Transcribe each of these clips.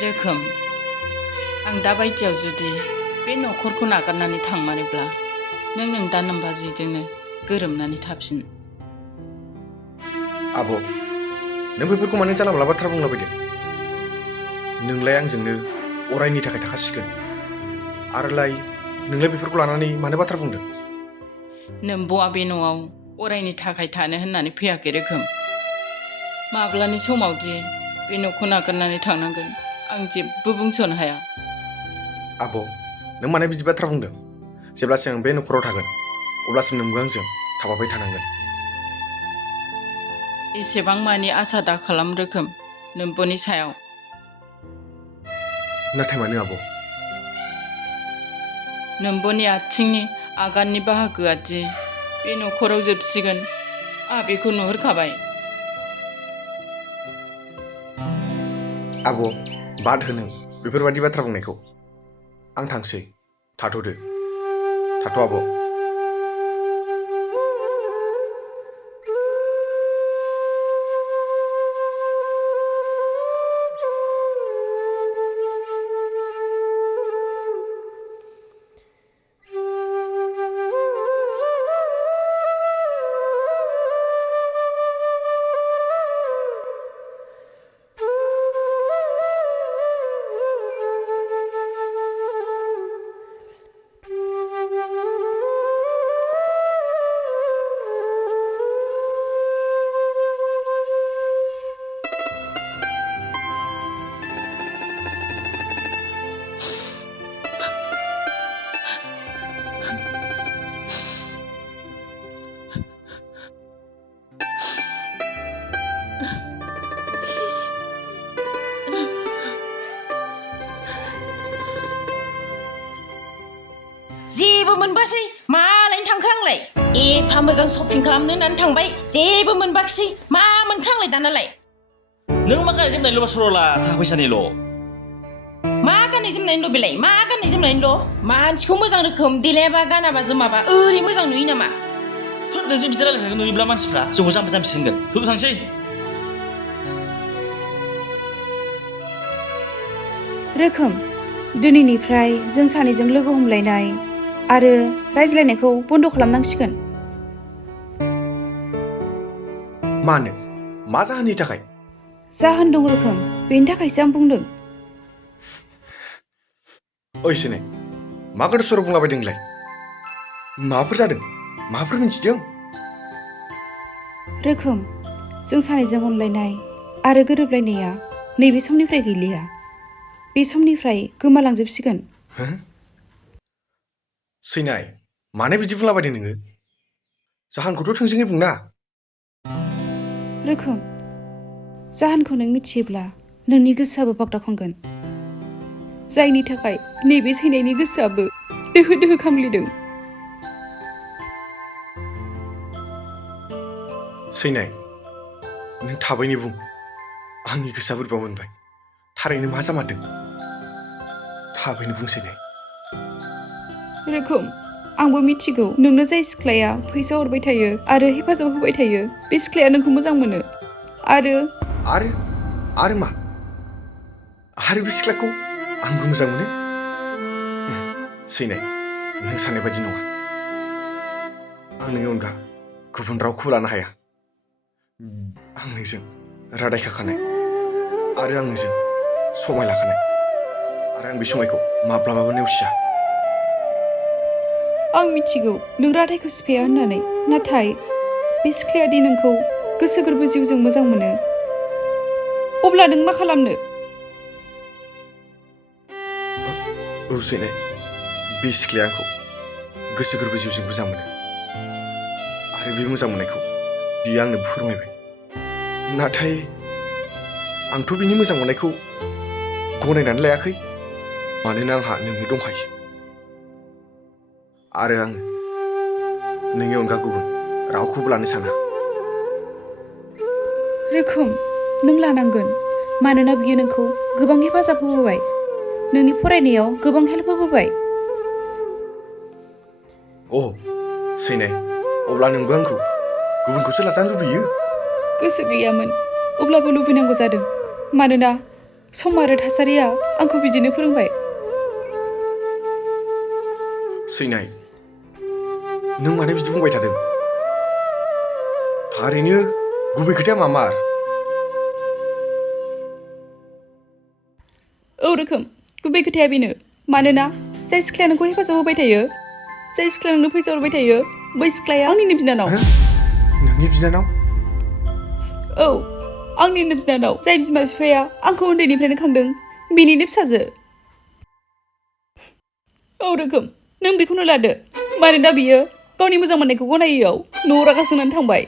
रोखोम आं दा बायदियाव जुदि बे न'खरखौ नागारनानै थांमारोब्ला नों दा नोमबाजैजोंनो गोरोबनानै थाफिन। आब' नों बेफोरखौ मानो जानला मोनला बाथ्रा बुंलाबायदों? नोंलाय आंजोंनो अरायनि थाखाय थाखासिगोन आरोलाय नोंलाय बेफोरखौ लानानै मानो बाथ्रा बुंदों? नोम्ब'आ बे न'आव अरायनि थाखाय थानो होननानै फैयाखै रोखोम। माब्लानि समावदि बे न'खौ नागारनानै थांनांगोन आं जेबो बुंस'नो हाया। आब' नों मानो बिदि बाथ्रा बुंदों? जेब्लासिम आं बे न'खराव थागोन अब्लासिम नोंबो आंजों थाफाबाय थानांगोन। एसेबां मानि आसा दा खालाम रोखोम नोम्ब'नि सायाव। नाथाय मानो आब'? नोम्ब'नि आथिंनि आगाननि बाहागोआ दि बे न'खराव जोबसिगोन आं बेखौ नुहुरखाबाय। आब' बाद हो नों बेफोरबायदि बाथ्रा बुंनायखौ। आं थांसै, थाथ'दो। थाथ' आब'। जेबो मोनबोआसै मालायनो थांखो आंलाय? एफा मोजां शपिं खालामनो होननानै थांबाय जेबो मोनबोआखिसै। मा मोनखो आंलाय दानालाय? नों मा गाननाय जोमनायनिल' सरला थाखा फैसानिल'? मा गाननाय जोमनायनिल' बेलाय? मा गाननाय जोमनायनिल'? मानसिखौ मोजां रोखोम देलायाबा गानाबा जोमाबा ओरै मोजां नुयो नामा? सोर नोंजों बिदि रायलायनायखौ नुयोब्ला मानसिफ्रा जोंखौ जाम्बा जाम्बि होनगोन। थुदो थांसै। रोखोम दिनैनिफ्राय जों सानैजों लोगो हमलायनाय आरो रायज्लायनायखौ बन्द' खालामनांसिगोन। मानो? मा जाहोननि थाखाय? जाहोन दं रोखोम, बेनि थाखायसो आं बुंदों। ओइ सोनाय, मा गोदाव सोराव बुंलाबायदों नोंलाय? माबाफोर जादों? माबाफोर मिन्थिदों? रोखोम जों सानैजों अनलायनाय आरो गोरोबलायनाया नैबे समनिफ्राय गैलिया, बे समनिफ्राय गोमालांजोबसिगोन। हो? सैनाय, मानो बिदि बुंलाबायदों नोङो? जाहोनखौथ' थोंजोङै बुंना। रोखोम जाहोनखौ नों मिथियोब्ला नोंनि गोसोआबो बागदावखांगोन, जायनि थाखाय नैबे सैनायनि गोसोआबो दोहो दोहो खामग्लिदों। सैनाय, नों थाबैनो बुं। आंनि गोसोआ बोरैबा मोनबाय। थारैनो मा जामारदों? थाबैनो बुं सैनाय। रोखोम आंबो मिथिगौ नोंनो जाय सिख्लाया फैसा हरबाय थायो आरो हेफाजाब होबाय थायो बे सिख्लाया नोंखौ मोजां मोनो आरो मा? आरो बे सिख्लाखौ आंबो मोजां मोनो? सैनाय, नों साननाय बायदि नङा। आं नोंनि अनगा गुबुन रावखौबो लानो हाया। आं नोंजों रादाय खाखानाय आरो आं नोंजों समाय लाखानाय आरो आं बे समायखौ माब्लाबाबो नेवसिया। आं मिथिगौ नों राधायखौ सिफाया होननानै, नाथाय बे सिख्लायादि नोंखौ गोसो गोरबो जिउजों मोजां मोनो, अब्ला नों मा खालामनो? औ सैनाय, बे सिख्लाया आंखौ गोसो गोरबो जिउजों मोजां मोनो आरो बे मोजां मोननायखौ बियो आंनो फोरमायबाय। नाथाय आंथ' बिनि मोजां मोननायखौ गनायनानै लायाखै, मानोना आंहा नोंनो दंखायो आरो आङो नोंनि अनगा गुबुन रावखौबो लानो साना। रोखोम नों लानांगोन, मानोना बियो नोंखौ गोबां हेफाजाब होबोबाय, नोंनि फरायनायाव गोबां हेल्प होबोबाय। अ सैनाय, अब्ला नोंबो आंखौ गुबुनखौसो लाजानो लुबैयो? गोसो गैयामोन, अब्लाबो लुबैनांगौ जादों, मानोना सम आरो थासारिया आंखौ बिदिनो फोरोंबाय। सैनाय, नों मानो बिदि बुंबाय थादों? थारैनो गुबै खोथाया मामार? औ रोखोम, गुबै खोथाया बेनो। मानोना जाय सिख्लाया नोंखौ हेफाजाब होबाय थायो, जाय सिख्लाया नोंनो फैसा हरबाय थायो, बै सिख्लाया आंनिनो बिनानाव। नोंनि बिनानाव? औ, आंनिनो बिनानाव। जाय बिमा बिफाया आंखौ उन्दैनिफ्रायनो खांदों, बिनिनो फिसाजो। औ रोखोम, नों बेखौनो लादो। मानोना बियो गावनि मोजां मोननायखौ गनायैयाव न'आव रागा जोंनानै थांबाय।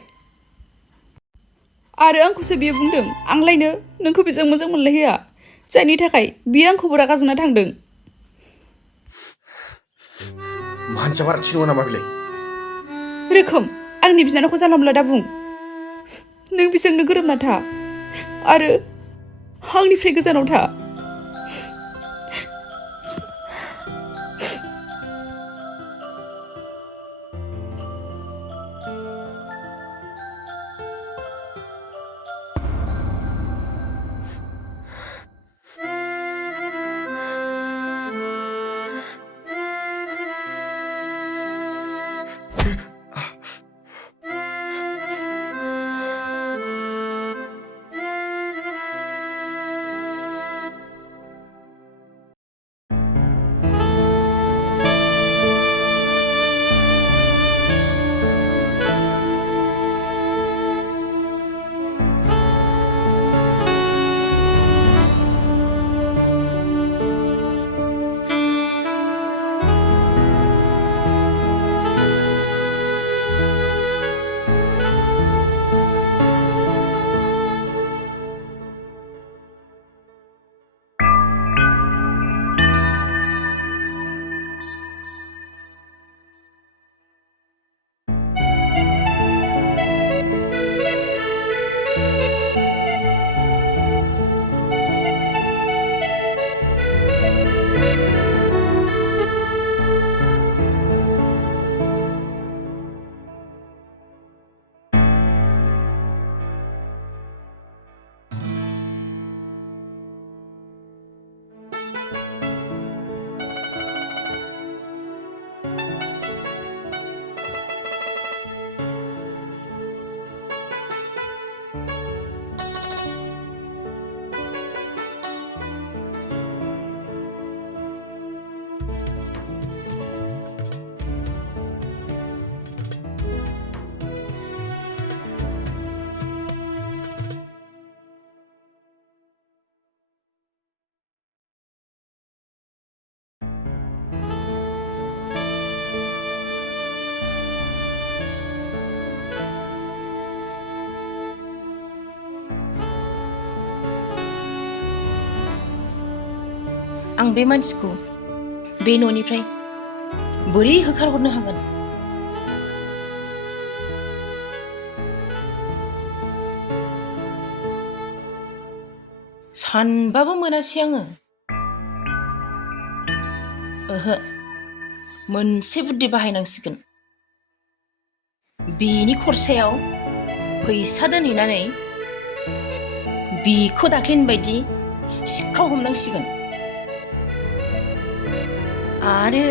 आरो आंखौसो बियो बुंदों आंलायनो नोंखौ बेजों मोजां मोनलायहोआ, जायनि थाखाय बियो आंखौबो रागा जोंना थांदों। मानसिया बारा थिग नङा नामा बेलाय? रोखोम, आंनि बिनानावखौ जानला मोनला दा बुं। नों बिजोंनो गोरोबना था आरो आंनिफ्राय गोजानाव था। आं बे मानसिखौ बे न'निफ्राय बोरै होखारहरनो हागोन? सानबाबो मोनासै आङो। ओहो, मोनसे बुद्धि बाहायनांसिगोन। बिनि खरसायाव फैसा दोनहैनानै बिखौ दाख्लिनि बायदि सिखाव हमनांसिगोन। आरो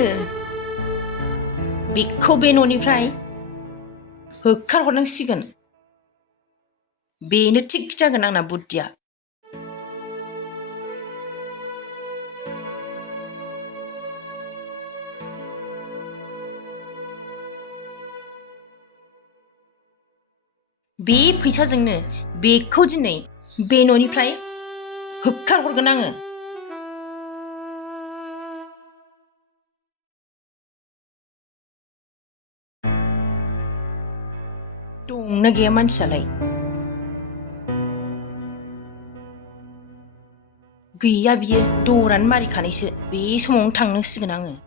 बिखौ बे न'निफ्राय होखारहरनांसिगोन। बेनो थिग जागोन आंना बुद्धिया। बे फैसाजोंनो बेखौ दिनै बे न'निफ्राय होखारहरगोन आङो। दंना गैया मानसियालाय? गैया, बियो दरानो मारिखानायसो। बे समावनो थांनांसिगोन आङो।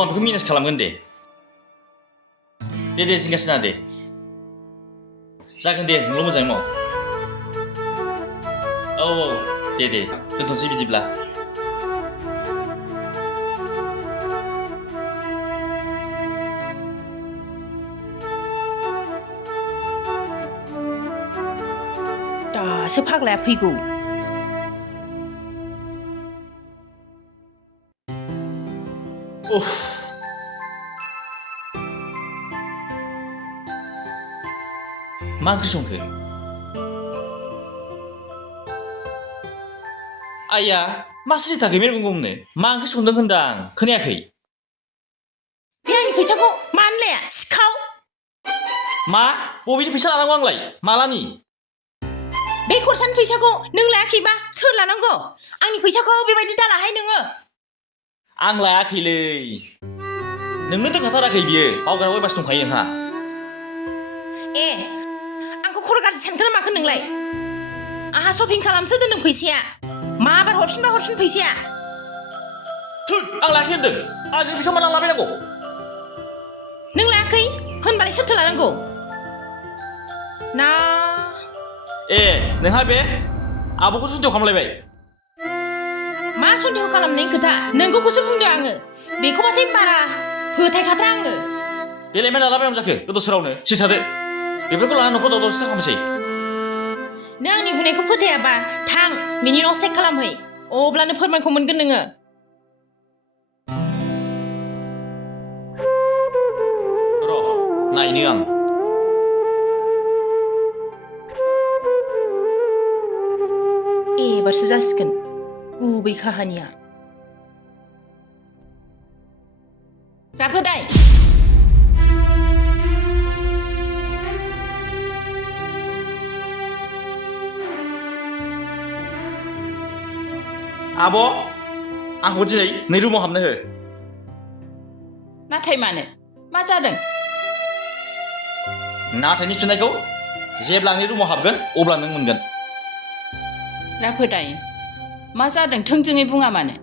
आं बेखौ मेनेज खालामगोन दे जिंगासिना दे जागोन दे नोंल' मोजाङै माव औ दे दोनथ'नोसै बिदिब्ला दासो फाग्लाया फैगौ उफ मा ओंख्रि संखो आइया मा सिरिथाखै मैगं गंनो मा ओंख्रि संदों होनदां खोनायाखै बे आंनि फैसाखौ मानो लाया सिखाव मा बबेनि फैसा लानांगौ आंलाय मालानि बे खरसानि फैसाखौ नों लायाखैबा सोर लानांगौ आंनि फैसाखौ बेबायदि दालाहाय नोङो आं लायाखैलै नोंनो दोनखाथाराखै बियो बावग्रा अयबास दंखायो नोंहा ए आंखौ खर' गाज्रि सानखो ना माखो नोंलाय आंहा शपिं खालामसो दोनदों फैसाया माबार हरफिनबा हरफिन फैसाया थुर आं लायाखै होनदों आं नोंनि फैसा मानो लाबायनांगौ नों लायाखै होनबालाय सोरथो लानांगौ ना ए नोंहा बे आब'खौ सन्देह खालामलायबाय मा सन्देह खालामनायनि खोथा नोंगौखौसो बुंदों आङो बेखौबाथाय बारा फोथायखाथ्रा आङो बेलाय मा लाबायनांगौ जाखो गोदाव सोरावनो सिथादो बेफोरखौ लानानै न'खर दावराव दावसि खालामसै नों आंनि बुंनायखौ फोथायाबा थां बिनि उनाव चेक खालामहै अब्लानो फोरमानखौ मोनगोन नोङो र' नायनो आं एबारसो जासिगोन गुबै काहानिया राफोदाय आब' आंखौ दिनै नै रुमाव हाबनो हो नाथाय मानो मा जादों नाथायनि फिननायखौ जेब्ला आंनि रुमाव हाबगोन अब्ला नों मोनगोन राफोदाय मा जादों थोंजोङै बुङा मानो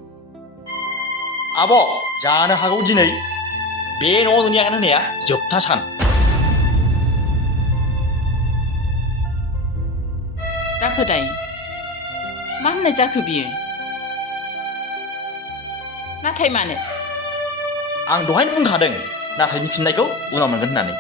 आब' जानो हागौ दिनै बे न'आव नोंनि आगान होनाया जोबथा सान राफोदाय मा होननाय जाखो बियो नाथाय मानो आं दहायनो बुंखादों नाथायनि फिननायखौ उनाव मोनगोन होननानै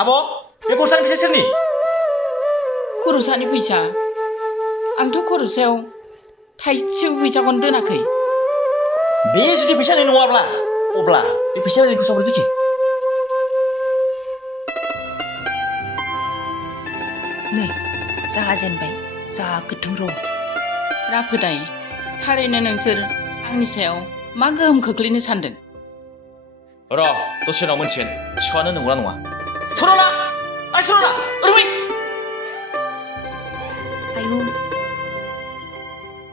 आब' बे खरसानि फैसा सोरनि खर'सानि फैसा आंथ' खर'सायाव थाइसेबो फैसाखौनो दोनाखै बे जुदि फैसानि नङाब्ला अब्ला बे फैसाया ओरैनो खरसा फैखो नै जाजेनबाय जा गोथों र' राफोदाय थारैनो नोंसोर आंनि सायाव मा गोहोम खोख्लैनो सानदों र' दसे उनाव मोनसिगोन सिखावानो नंगौना नङा सर'ला आइ सर'ला ओरै आयु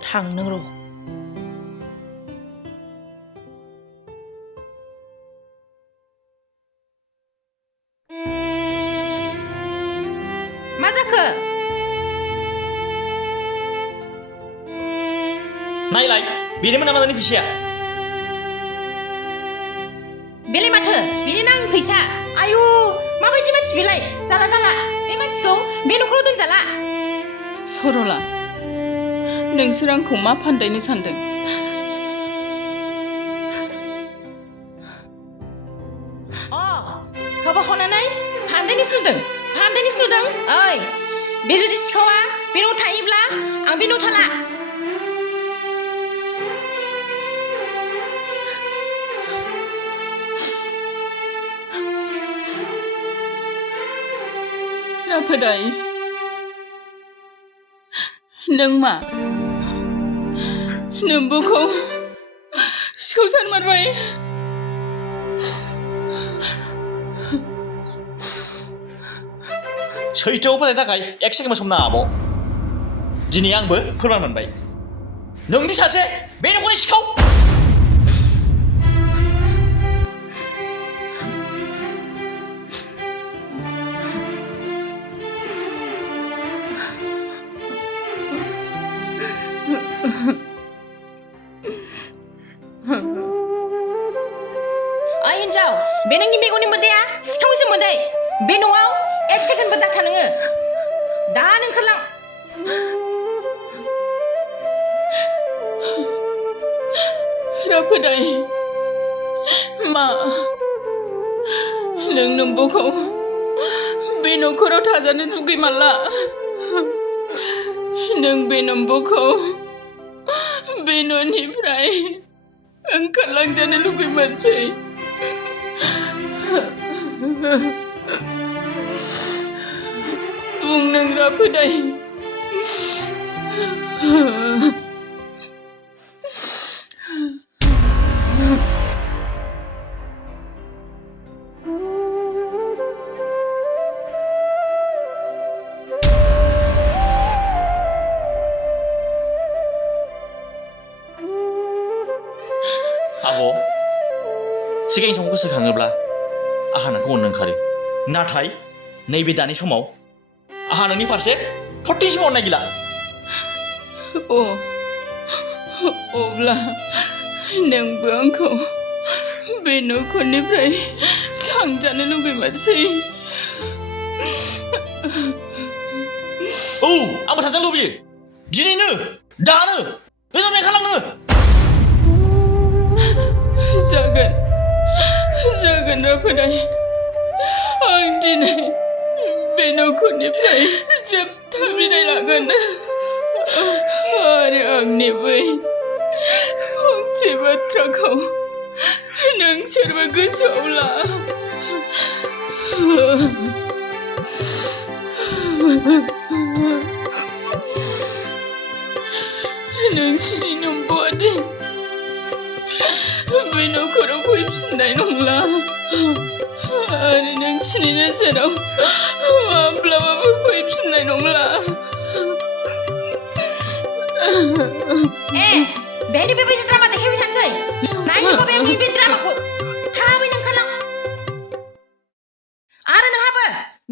थां नों र' मा जाखो नायलाय बेनोमोन नामा नोंनि फैसाया बेलाय माथो बेनो आंनि फैसा आयु माबायदि मानसि बेलाय जाला जाला बे मानसिखौ बे न'खराव दोनजाला सरला नोंसोर आंखौ मा फान्दायनो सानदों अ गावबा हनानै फान्दायनिसो नुदों ओइ बे जुदि सिखावा बे न'आव थायोब्ला आं बे न'आव थाला राफोदाय नों मा नोम्बुखौ सिखाव सानमारबाय सैथोआव फोथायनो थाखाय एक सेकेन्ड सम नाङा आब'। दिनै आंबो फोरमान मोनबाय नोंनि सासे बे न'खरनि सिखाव। ओइ हिन्जाव बे नोंनि मेगननि मोदैया सिखावनिसो मोदै बे न'आव एक सेकेन्डबो दाथा नोङो दानो ओंखारलां। राफोदाय मा नों नोम्ब'खौ बे न'खराव थाजानो लुगैमारला नों बे नोम्ब'खौ बे न'निफ्राय ओंखारलांजानो लुगैमारसै बुं नों राफोदाय आब' सिगांनि समखौ गोसोखाङोब्ला आहा नोंखौ अननो ओंखारो नाथाय नैबे दानि समाव आहा नोंनि फारसे थरथिंसिम अननाय गैला। अब्ला नोंबो आंखौ बे न'खरनिफ्राय थांजानो लुगैमारसै। औ आंबो थांजानो लुबैयो दिनैनो दानो बे न'निफ्राय ओंखारलांनो। जागोन राफोदाय आं दिनै बे न'खरनिफ्राय जोबथा बिदाय लागोन आरो आंनि बै फंसे बाथ्राखौ नोंसोरबो गोसोआव ला। नोंसिनि नोम्ब'आदि बे न'खराव फैफिननाय नंला आरो नोंसिनि नोजोराव माब्लाबाबो फैफिननाय नंला। बेहायनो बेबायदि द्रामा देखायबाय थानोसै नायनो बे आंनि बे द्रामाखौ थाबैनो ओंखारलां आरो नोंहाबो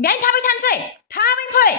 बेहायनो थाबाय थानोसै थाबैनो फै।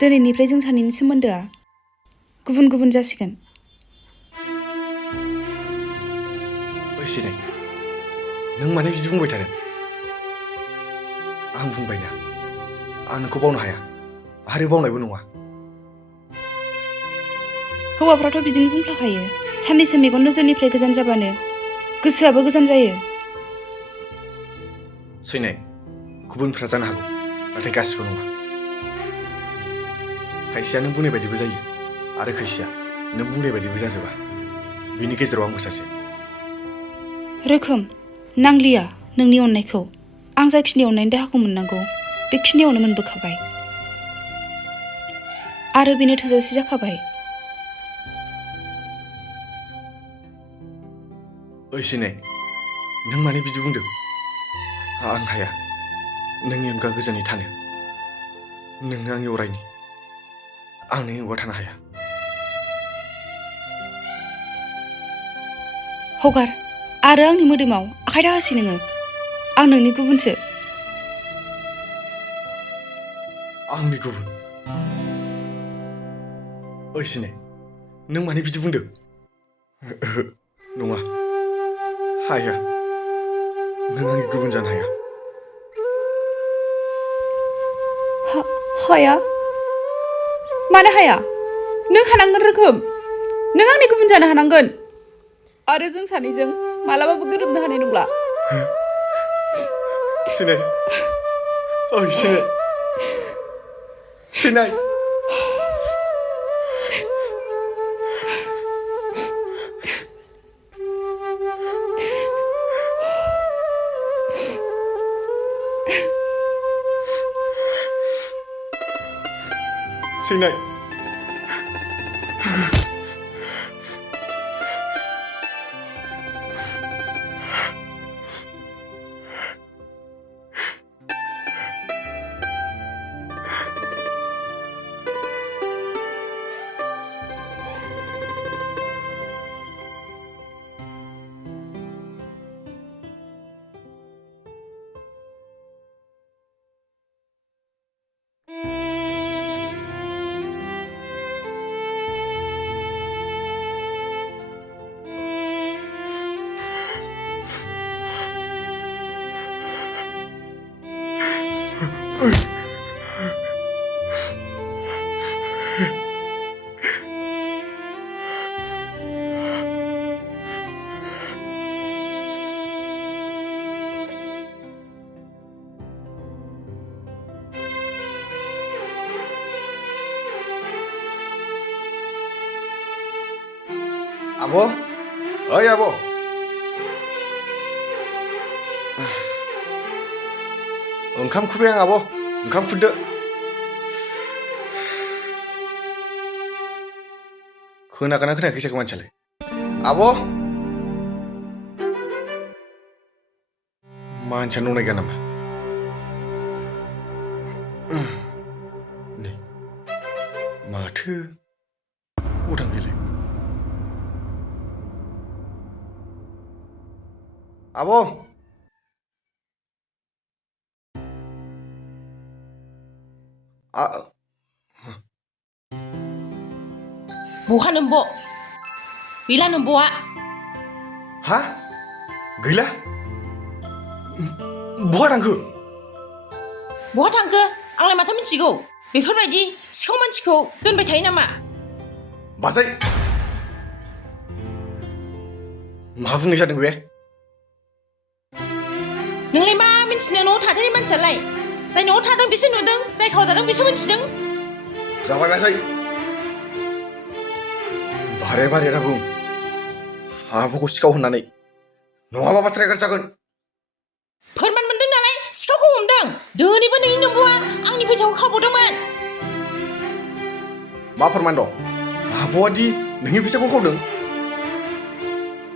दिनैनिफ्राय जों सानैनि सोमोन्दोआ गुबुन गुबुन जासिगोन। ओइ सिनाय, नों मानो बिदि बुंबाय थादों? आं बुंबायना, आं नोंखौ बावनो हाया आरो बावनायबो नङा। हौवाफ्राथ' बिदिनो बुंफ्लाखायो, साननैसो मेगन नोजोरनिफ्राय गोजान जाबानो गोसोआबो गोजान जायो। सैनाय, गुबुनफ्रा जानो हागौ, नाथाय गासिबो नङा। खायसेया नों बुंनाय बायदिबो जायो आरो खायसेया नों बुंनाय बायदिबो जाजोबा। बिनि गेजेराव आंबो सासे। रोखोम, नांलिया नोंनि अननायखौ। आं जाखिनि अननायनि दाहाखौ मोननांगौ बेखिनियावनो मोनबोखाबाय आरो बेनो थोजासे जाखाबाय। ओइ सिनाय, नों मानो बिदि बुंदों? आं हाया नोंनि अनगा गोजोनै थानो। नोंनो आंनि अरायनि, आं नोंनि अनगा थानो हाया। हगार आरो आंनि मोदोमाव आखाय दाहोसै नोङो। आं नोंनि गुबुनसो। आंनि गुबुन? ओइ सिनाय, नों मानो बिदि बुंदों? ओहो, नङा, हाया। नों आंनि गुबुन जानो हाया। हाया? मानो हाया? नों हानांगोन रोखोम। नों आंनि गुबुन जानो हानांगोन आरो जों सानैजों मालाबाबो गोरोबनो हानाय नंला। सिनाय, ओइ सिनाय, सिनाय। सिनाय। आब', ओइ आब'। ओंखाम खुरबाय आं आब', ओंखाम खुरदो। खोनागोना खोनायाखै जाखो मानसियालाय? आब'! मानसिया नंनाय गैया नामा? नै, माथो उदां गैलाय? आब'! बहा नोंब'? गैला नोंब'आ। हा? गैला? बहा थांखो? बहा थांखो आंलाय माथो मिथिगौ? बेफोरबायदि सिखाव मानसिखौ दोनबाय थायो नामा? बाजै! मा बुंनाय जादों बे? नोंलाय मा मिन्थिनो न'आव थाथारै मानसियालाय? जाय न'आव थादों बिसो नुदों, जाय खावजादों बिसो मिन्थिदों। जाबाय बाजै। बारे बारे दा बुं। आब'खौ सिखाव होननानै, नङाबा बाथ्राया गाज्रि जागोन। फोरमान मोनदों नालाय सिखावखौ हमदों। दोनैबो नोंनि नोंब'आ आंनि फैसाखौ खावबावदोंमोन। मा फोरमान दं? आब'आ दि नोंनि फैसाखौ खावदों?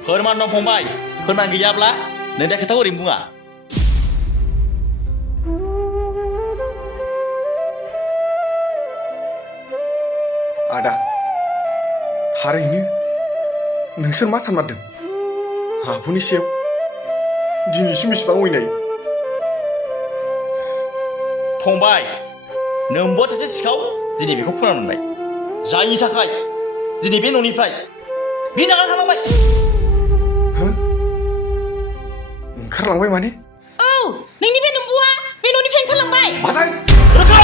फोरमान दं फंबाय। फोरमान गैयाब्ला नों दा खोथाखौ ओरैनो बुङा। आदा, थारैनो नोंसोर मा सानमारदों? आब'नि सायाव दिनैसिम बेसेबां अयनाय? फंबाय, नोंबो सासे सिखाव दिनै बेखौ फोरमान मोनबाय जायनि थाखाय दिनै बे न'निफ्राय बे नागारना थांलांबाय। हो ओंखारलांबाय माने औ नोंनि बे नोंबुआ बे न'निफ्राय ओंखारलांबाय। बाजै रोखा